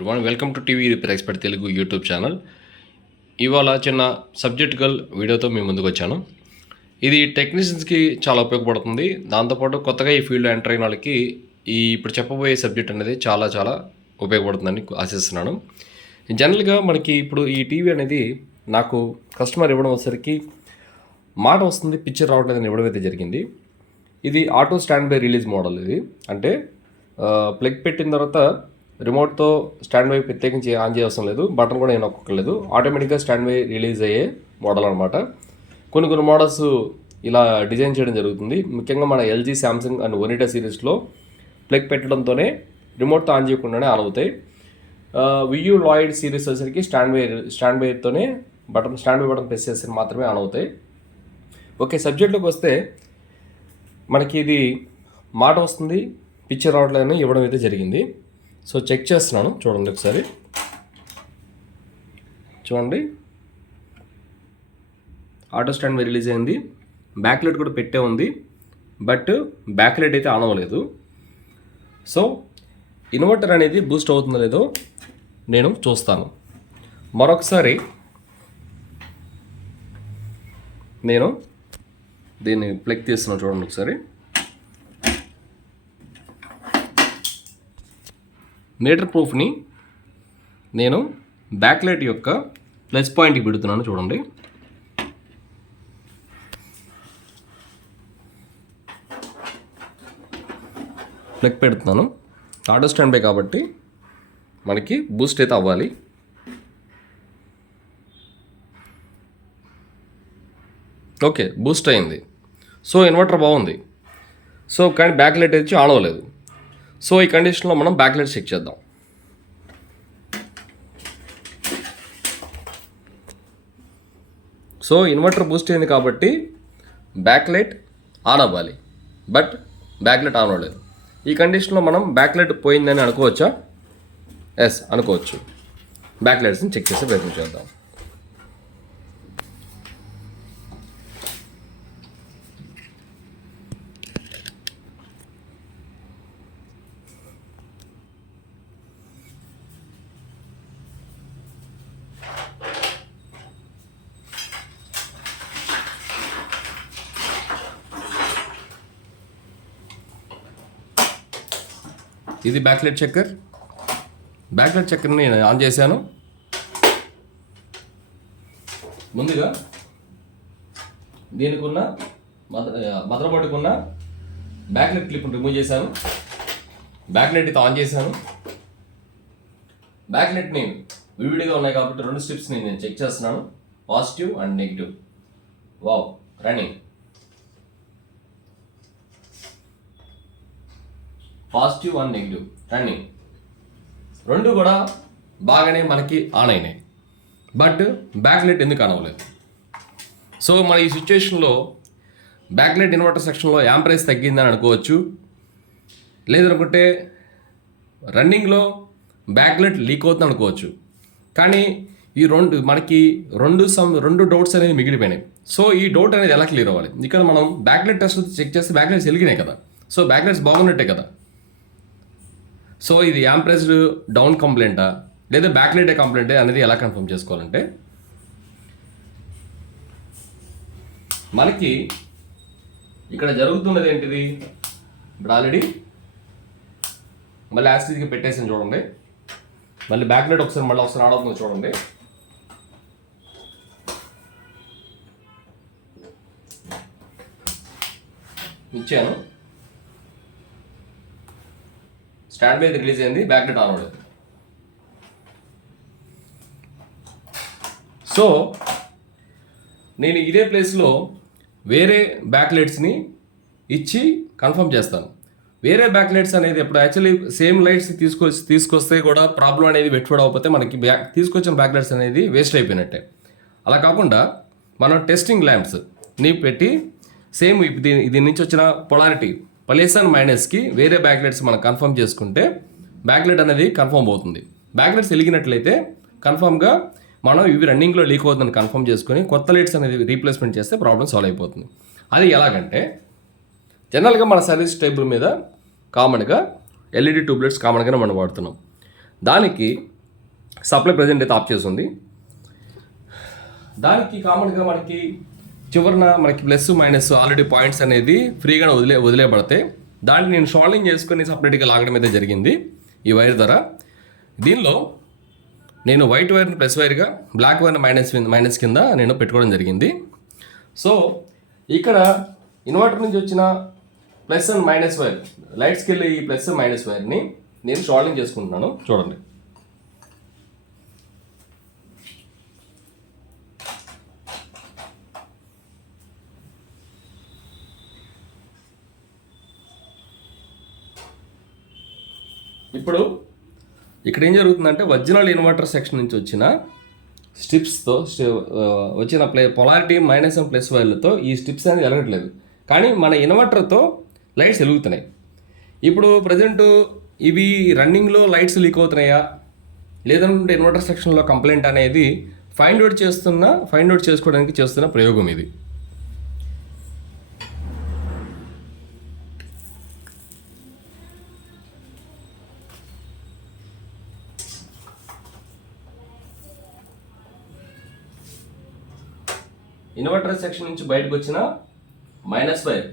Welcome to TV repair expert Telugu YouTube channel. ఇవాళ చిన్న సబ్జెక్టికల్ వీడియోతో మీ ముందుకు వచ్చాను. ఇది టెక్నీషియన్స్కి చాలా ఉపయోగపడుతుంది. దాంతోపాటు కొత్తగా ఈ ఫీల్డ్లో ఎంటర్ అయిన వాళ్ళకి ఇప్పుడు చెప్పబోయే సబ్జెక్ట్ అనేది చాలా చాలా ఉపయోగపడుతుందని ఆశిస్తున్నాను. జనరల్గా మనకి ఇప్పుడు ఈ టీవీ అనేది నాకు కస్టమర్ ఇవ్వడం వచ్చేసరికి మాట వస్తుంది, పిక్చర్ రావట్లేదని ఇవ్వడం అయితే జరిగింది. ఇది auto stand by release model. ఇది అంటే ప్లగ్ పెట్టిన తర్వాత రిమోట్తో స్టాండ్ బై ప్రత్యేకించి ఆన్ చేయవసరం లేదు, బటన్ కూడా ఏం నొక్కలేదు, ఆటోమేటిక్గా స్టాండ్ బై రిలీజ్ అయ్యే మోడల్ అనమాట. కొన్ని మోడల్స్ ఇలా డిజైన్ చేయడం జరుగుతుంది. ముఖ్యంగా మన ఎల్జీ, శాంసంగ్ అండ్ ఒనిటా సిరీస్లో ప్లగ్ పెట్టడంతోనే రిమోట్తో ఆన్ చేయకుండానే ఆన్ అవుతాయి. వియూ లాయిడ్ సిరీస్ వచ్చేసరికి స్టాండ్ బైతోనే స్టాండ్ బై బటన్ ప్రెస్ చేస్తే మాత్రమే ఆన్ అవుతాయి. ఓకే, సబ్జెక్ట్లోకి వస్తే మనకి ఇది మాట వస్తుంది, పిక్చర్ రావట్లేదని ఇవ్వడం అయితే జరిగింది. సో చెక్ చేస్తున్నాను, చూడండి ఒకసారి. చూడండి, ఆటో స్టాండ్ బై రిలీజ్ అయింది, బ్యాక్ లైట్ కూడా పెట్టే ఉంది, బట్ బ్యాక్ లైట్ అయితే ఆన్ అవ్వలేదు. సో ఇన్వర్టర్ అనేది బూస్ట్ అవుతుందో లేదో నేను చూస్తాను. మరొకసారి నేను దీన్ని ప్లగ్ తీస్తున్నాను, చూడండి ఒకసారి. మీటర్ ప్రూఫ్ని నేను బ్యాక్ లైట్ యొక్క ప్లస్ పాయింట్కి పెడుతున్నాను, చూడండి. ప్లగ్ పెడుతున్నాను. ఆటో స్టాండ్ బై కాబట్టి మనకి బూస్ట్ అయితే అవ్వాలి. ఓకే, బూస్ట్ అయింది. సో ఇన్వర్టర్ బాగుంది. సో కానీ బ్యాక్ లైట్ వచ్చి ఆన్ అవ్వలేదు. సో ఈ కండిషన్లో మనం బ్యాక్ లైట్ చెక్ చేద్దాం. సో ఇన్వర్టర్ బూస్ట్ అయింది కాబట్టి బ్యాక్ లైట్ ఆన్ అవ్వాలి, బట్ బ్యాక్ లైట్ ఆన్ అవ్వలేదు. ఈ కండిషన్లో మనం బ్యాక్ లైట్ పోయిందని అనుకోవచ్చా? ఎస్, అనుకోవచ్చు. బ్యాక్ లైట్స్ని చెక్ చేసే ప్రయత్నం చేద్దాం. ఇది బ్యాక్ లైట్ చెక్కర్. బ్యాక్ లైట్ చెక్కర్ని నేను ఆన్ చేశాను. ముందుగా దీనికి ఉన్న మదర్ బోర్డుకు ఉన్న బ్యాక్ లైట్ క్లిప్ని రిమూవ్ చేశాను. బ్యాక్ లైట్ అయితే ఆన్ చేశాను. బ్యాక్ లైట్ని విడివిడిగా ఉన్నాయి కాబట్టి 2 స్ట్రిప్స్ని నేను చెక్ చేస్తున్నాను, positive and negative. Wow, running. Positive and negative running, రెండు కూడా బాగానే మనకి ఆన్ అయినాయి, బట్ బ్యాక్ లైట్ ఎందుకు ఆన్ అవ్వలేదు? సో మన ఈ సిచ్యువేషన్లో బ్యాక్ లైట్ ఇన్వర్టర్ సెక్షన్లో యాంపరేజ్ తగ్గిందని అనుకోవచ్చు, లేదనుకుంటే రన్నింగ్లో బ్యాక్ లైట్ లీక్ అవుతుంది అనుకోవచ్చు. కానీ ఈ రెండు డౌట్స్ అనేవి మిగిలిపోయినాయి. సో ఈ డౌట్ అనేది ఎలా క్లియర్ అవ్వాలి? ఇక్కడ మనం బ్యాక్ లైట్ టెస్ట్ చెక్ చేస్తే బ్యాక్ లైట్స్ వెలిగినాయి కదా, సో బ్యాక్ లైట్స్ బాగున్నట్టే కదా. సో ఇది యాంప్రెస్డ్ డౌన్ కంప్లైంటా లేదా బ్యాక్ లైటే కంప్లైంటే అనేది ఎలా కన్ఫర్మ్ చేసుకోవాలంటే, మనకి ఇక్కడ జరుగుతున్నది ఏంటిది? ఇప్పుడు ఆల్రెడీ మళ్ళీ యాసిడ్గా పెట్టేసాను, చూడండి. మళ్ళీ బ్యాక్ లైట్ ఒకసారి ఆన్ అవుతుందో చూడండి. ఇచ్చాను, స్టాండ్ బై రిలీజ్ అయింది, బ్యాక్ లైట్ ఆన్ అవ్వలేదు. సో నేను ఇదే ప్లేస్లో వేరే బ్యాక్ లైట్స్ని ఇచ్చి కన్ఫర్మ్ చేస్తాను. వేరే బ్యాక్ లైట్స్ అనేది ఎప్పుడు యాక్చువల్లీ సేమ్ లైట్స్ తీసుకొస్తే కూడా ప్రాబ్లం అనేది పెట్టుకోవకపోతే మనకి తీసుకొచ్చిన బ్యాక్ లైట్స్ అనేది వేస్ట్ అయిపోయినట్టే. అలా కాకుండా మనం టెస్టింగ్ ల్యాంప్స్ని పెట్టి సేమ్ దీని నుంచి వచ్చిన పొలారిటీ ప్లస్ అండ్ మైనస్కి వేరే బ్యాక్ లైట్స్ మనం కన్ఫర్మ్ చేసుకుంటే బ్యాక్ లైట్ అనేది కన్ఫర్మ్ అవుతుంది. బ్యాక్ లైట్స్ వెలిగినట్లయితే కన్ఫర్మ్గా మనం ఇవి రన్నింగ్లో లీక్ అవుతుందని కన్ఫర్మ్ చేసుకొని కొత్త లైట్స్ అనేది రీప్లేస్మెంట్ చేస్తే ప్రాబ్లం సాల్వ్ అయిపోతుంది. అది ఎలాగంటే, జనరల్గా మన సర్వీస్ టేబుల్ మీద కామన్గా ఎల్ఈడి ట్యూబ్లైట్స్ కామన్గానే మనం వాడుతున్నాం. దానికి సప్లై ప్రజెంట్ అయితే ఆఫ్ చేస్తుంది. దానికి కామన్గా మనకి చివరన మనకి ప్లస్ మైనస్ ఆల్రెడీ పాయింట్స్ అనేది ఫ్రీగా వదిలేబడతాయి. దాన్ని నేను షాల్డింగ్ చేసుకొని సపరేట్గా లాగడం అయితే జరిగింది ఈ వైర్ ద్వారా. దీనిలో నేను వైట్ వైర్ని ప్లస్ వైర్గా, బ్లాక్ వైర్ని మైనస్ కింద నేను పెట్టుకోవడం జరిగింది. సో ఇక్కడ ఇన్వర్టర్ నుంచి వచ్చిన ప్లస్ అండ్ మైనస్ వైర్, లైట్స్కి వెళ్ళి ఈ ప్లస్ మైనస్ వైర్ని నేను షాల్డింగ్ చేసుకుంటున్నాను. చూడండి, ఇప్పుడు ఇక్కడ ఏం జరుగుతుందంటే ఒరిజినల్ ఇన్వర్టర్ సెక్షన్ నుంచి వచ్చిన స్ట్రిప్స్తో వచ్చిన పొలారిటీ మైనస్ అండ్ ప్లస్ వైర్లతో ఈ స్ట్రిప్స్ అనేది వెలగట్లేదు, కానీ మన ఇన్వర్టర్తో లైట్స్ వెలుగుతున్నాయి. ఇప్పుడు ప్రజెంట్ ఇవి రన్నింగ్లో లైట్స్ లీక్ అవుతున్నాయా లేదంటే ఇన్వర్టర్ సెక్షన్లో కంప్లైంట్ అనేది ఫైండ్ అవుట్ చేసుకోవడానికి చేస్తున్న ప్రయోగం ఇది. ఇన్వర్టర్ సెక్షన్ నుంచి బయటకు వచ్చిన మైనస్ వైర్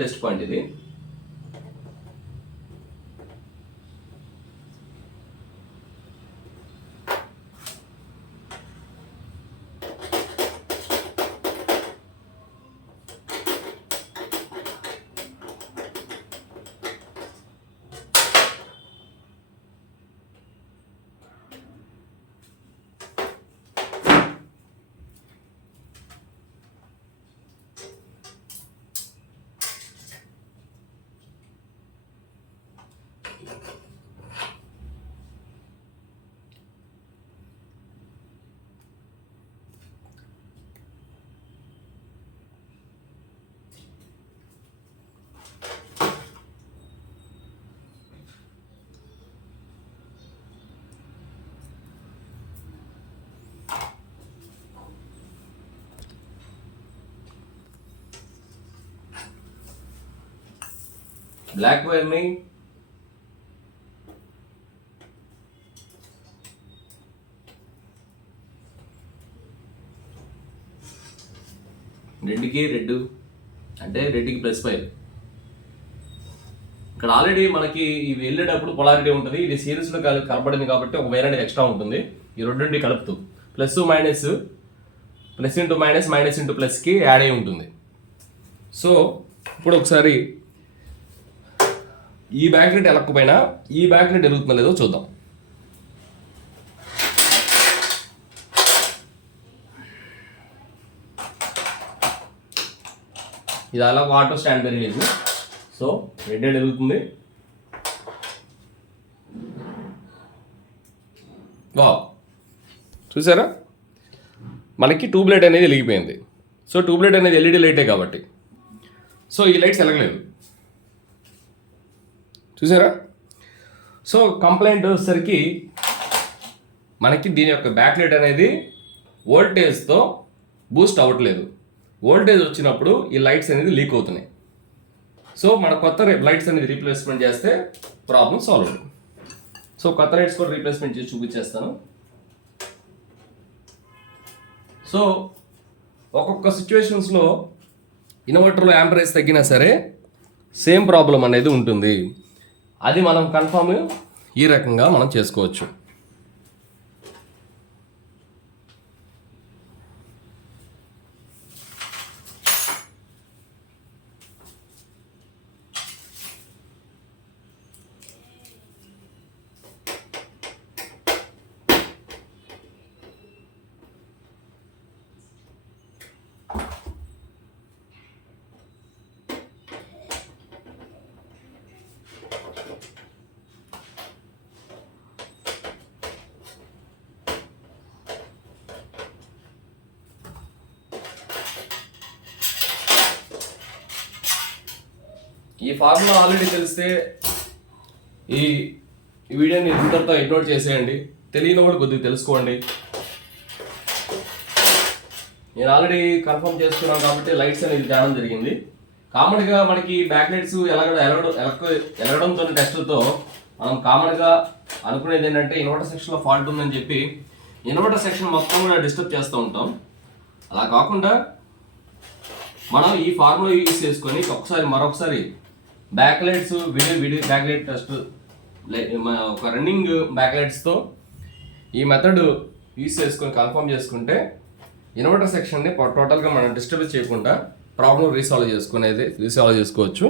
టెస్ట్ పాయింట్ ఇది. బ్లాక్ వైర్ని రెడ్ అంటే రెడ్కి ప్లస్ వైర్. ఇక్కడ ఆల్రెడీ మనకి ఇవి వెళ్ళేటప్పుడు పొలారిటీ ఉంటుంది, ఇది సిరీస్లో కలపడింది కాబట్టి ఒక వైర్ అనేది ఎక్స్ట్రా ఉంటుంది. ఈ రెండింటి కలుపుతూ plus minus, plus into minus, minus into ప్లస్కి యాడ్ అయి ఉంటుంది. సో ఇప్పుడు ఒకసారి ఈ బ్యాక్లైట్ వెళ్ళకపోయినా ఈ బ్యాక్లైట్ వెలుగుతుందో లేదో చూద్దాం. ఇది అలా ఆటో స్టాండ్ పెరిగేది. సో రెడ్ వెలుగుతుంది. వా, చూసారా, మనకి ట్యూబ్ లైట్ అనేది వెలిగిపోయింది. సో ట్యూబ్ లైట్ అనేది ఎల్ఈడి లైటే కాబట్టి సో ఈ లైట్స్ వెలగలేదు, చూసారా. సో కంప్లైంట్ వచ్చేసరికి మనకి దీని యొక్క బ్యాక్ లైట్ అనేది వోల్టేజ్తో బూస్ట్ అవ్వట్లేదు. వోల్టేజ్ వచ్చినప్పుడు ఈ లైట్స్ అనేది లీక్ అవుతున్నాయి. సో మన కొత్త లైట్స్ అనేది రీప్లేస్మెంట్ చేస్తే ప్రాబ్లం సాల్వ్ అవుతుంది. సో కొత్త లైట్స్ కూడా రీప్లేస్మెంట్ చేసి చూపించేస్తాను. సో ఒక్కొక్క సిచ్యువేషన్స్లో ఇన్వర్టర్లో యాంపరేజ్ తగ్గినా సరే సేమ్ ప్రాబ్లం అనేది ఉంటుంది. అది మనం కన్ఫర్మ్ ఈ రకంగా మనం చేసుకోవచ్చు. ఈ ఫార్ములా ఆల్రెడీ తెలిస్తే ఈ వీడియోని ఇంతటితో ఇగ్నోర్ చేసేయండి. తెలియని వాళ్ళు కొద్దిగా తెలుసుకోండి. నేను ఆల్రెడీ కన్ఫర్మ్ చేసుకున్నాను కాబట్టి లైట్స్ అనేది తేడం జరిగింది. కామన్గా మనకి బ్యాక్ లైట్స్ ఎలగడంతో టెస్ట్లతో మనం కామన్గా అనుకునేది ఏంటంటే ఇన్వర్టర్ సెక్షన్లో ఫాల్ట్ ఉందని చెప్పి ఇన్వర్టర్ సెక్షన్ మొత్తం కూడా డిస్టర్బ్ చేస్తూ ఉంటాం. అలా కాకుండా మనం ఈ ఫార్ములా యూజ్ చేసుకొని మరొకసారి బ్యాక్లైట్స్ విడివి బ్యాక్లైట్ టెస్ట్ ఒక రన్నింగ్ బ్యాక్లైట్స్తో ఈ మెథడ్ యూజ్ చేసుకొని కన్ఫర్మ్ చేసుకుంటే ఇన్వర్టర్ సెక్షన్ని టోటల్గా మనం డిస్టర్బ్ చేయకుండా ప్రాబ్లం రీసాల్వ్ చేసుకోవచ్చు.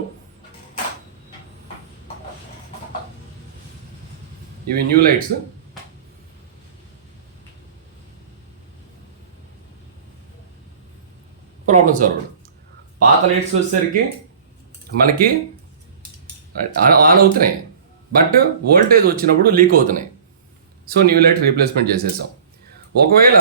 ఇవి న్యూ లైట్స్. Problem solved. పాత లైట్స్ వచ్చేసరికి మనకి ఆన్ అవుతున్నాయి, బట్ వోల్టేజ్ వచ్చినప్పుడు లీక్ అవుతున్నాయి. సో న్యూ లైట్ రీప్లేస్మెంట్ చేసేసాం. ఒకవేళ